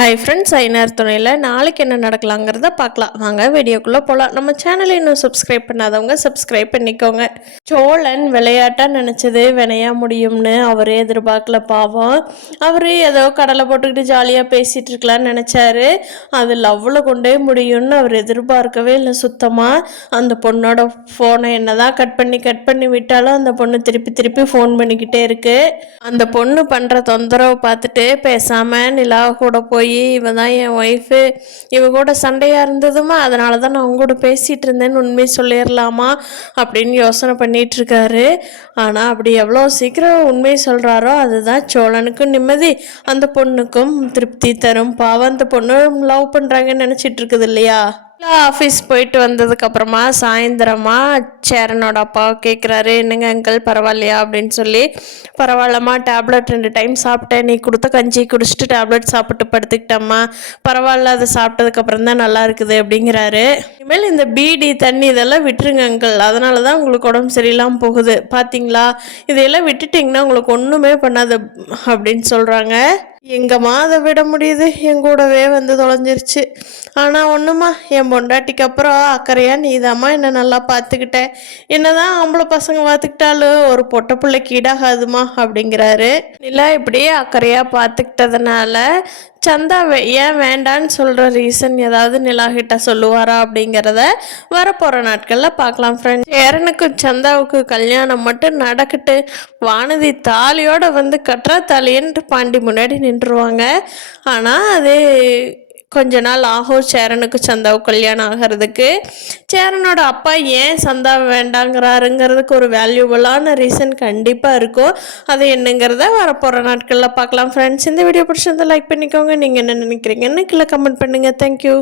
Hi friends, ஐநர் துணையில் நாளைக்கு என்ன நடக்கலாங்கிறத பார்க்கலாம். வாங்க வீடியோக்குள்ளே போகலாம். நம்ம சேனலை இன்னும் சப்ஸ்கிரைப் பண்ணாதவங்க சப்ஸ்கிரைப் பண்ணிக்கோங்க. சோழன் விளையாட்டாக நினச்சது வினையா முடியும்னு அவரே எதிர்பார்க்கல. பாவம், அவர் ஏதோ கடலை போட்டுக்கிட்டு ஜாலியாக பேசிகிட்டு இருக்கலான்னு நினச்சாரு. அது லவ்வில் கொண்டே முடியும்னு அவர் எதிர்பார்க்கவே இல்லை சுத்தமாக. அந்த பொண்ணோட ஃபோனை என்னதான் கட் பண்ணி விட்டாலும் அந்த பொண்ணு திருப்பி ஃபோன் பண்ணிக்கிட்டே இருக்கு. அந்த பொண்ணு பண்ணுற தொந்தரவை பார்த்துட்டு பேசாமல் நிலா கூட போய் இவ தான் என் ஒய்ஃபு, இவ கூட சண்டையாக இருந்ததுமா, அதனால தான் நான் அவங்க கூட பேசிகிட்டு இருந்தேன்னு உண்மையை சொல்லிடலாமா அப்படின்னு யோசனை பண்ணிகிட்ருக்காரு. ஆனால் அப்படி எவ்வளோ சீக்கிரம் உண்மையை சொல்கிறாரோ அதுதான் சோழனுக்கும் நிம்மதி, அந்த பொண்ணுக்கும் திருப்தி தரும். பாவம், அந்த பொண்ணு லவ் பண்ணுறாங்கன்னு நினச்சிட்டு இருக்குது இல்லையா. ஆஃபீஸ் போயிட்டு வந்ததுக்கப்புறமா சாயந்தரமா சேரனோட அப்பா கேட்குறாரு, என்னங்க அங்கிள் பரவாயில்லையா அப்படின்னு சொல்லி. பரவாயில்லம்மா, டேப்லெட் 2 டைம் சாப்பிட்டேன், நீ கொடுத்த கஞ்சி குடிச்சிட்டு டேப்லெட் சாப்பிட்டு படுத்துக்கிட்டம்மா, பரவாயில்ல, அதை சாப்பிட்டதுக்கப்புறம் தான் நல்லா இருக்குது அப்படிங்கிறாரு. இனிமேல் இந்த பீடி தண்ணி இதெல்லாம் விட்டுருங்க அங்கிள், அதனால தான் உங்களுக்கு உடம்பு சரியில்லாமல் போகுது பார்த்தீங்களா, இதையெல்லாம் விட்டுட்டிங்கன்னா உங்களுக்கு ஒன்றுமே பண்ணாது அப்படின்னு சொல்கிறாங்க. எங்கம்மா அதை விட முடியுது, என் கூடவே வந்து தொலைஞ்சிருச்சு. ஆனால் ஒன்றுமா, என் பொண்டாட்டிக்கு அப்புறம் அக்கறையா நீதாம்மா என்னை நல்லா பார்த்துக்கிட்டேன், என்னதான் ஆம்பளை பசங்க பார்த்துக்கிட்டாலும் ஒரு பொட்டை பிள்ளைக்கு ஈடாகாதுமா அப்படிங்கிறாரு. இல்லை, இப்படியே அக்கறையாக பார்த்துக்கிட்டதுனால சந்தா ஏன் வேண்டான்னு சொல்கிற ரீசன் ஏதாவது நிலாகிட்ட சொல்லுவாரா அப்படிங்கிறத வரப்போகிற நாட்களில் பார்க்கலாம் ஃப்ரெண்ட்ஸ். சேரனுக்கும் சந்தாவுக்கு கல்யாணம் மட்டும் நடக்கட்டு, வானதி தாலியோடு வந்து கட்டுறா தாலின்ட்டு பாண்டி முன்னாடி நின்றுருவாங்க. ஆனால் அது கொஞ்ச நாள் ஆகும் சேரனுக்கு சந்தாவுக்கு கல்யாணம் ஆகிறதுக்கு. சேரனோட அப்பா ஏன் சந்தா வேண்டாங்கிறாருங்கிறதுக்கு ஒரு வேல்யூபுளான ரீசன் கண்டிப்பாக இருக்கும். அது என்னங்கிறத வரப்போகிற நாட்களில் பார்க்கலாம் ஃப்ரெண்ட்ஸ். இந்த வீடியோ பிடிச்சிருந்தா லைக் பண்ணிக்கோங்க. நீங்கள் என்ன நினைக்கிறீங்கன்னு கீழே கமெண்ட் பண்ணுங்கள். தேங்க்யூ.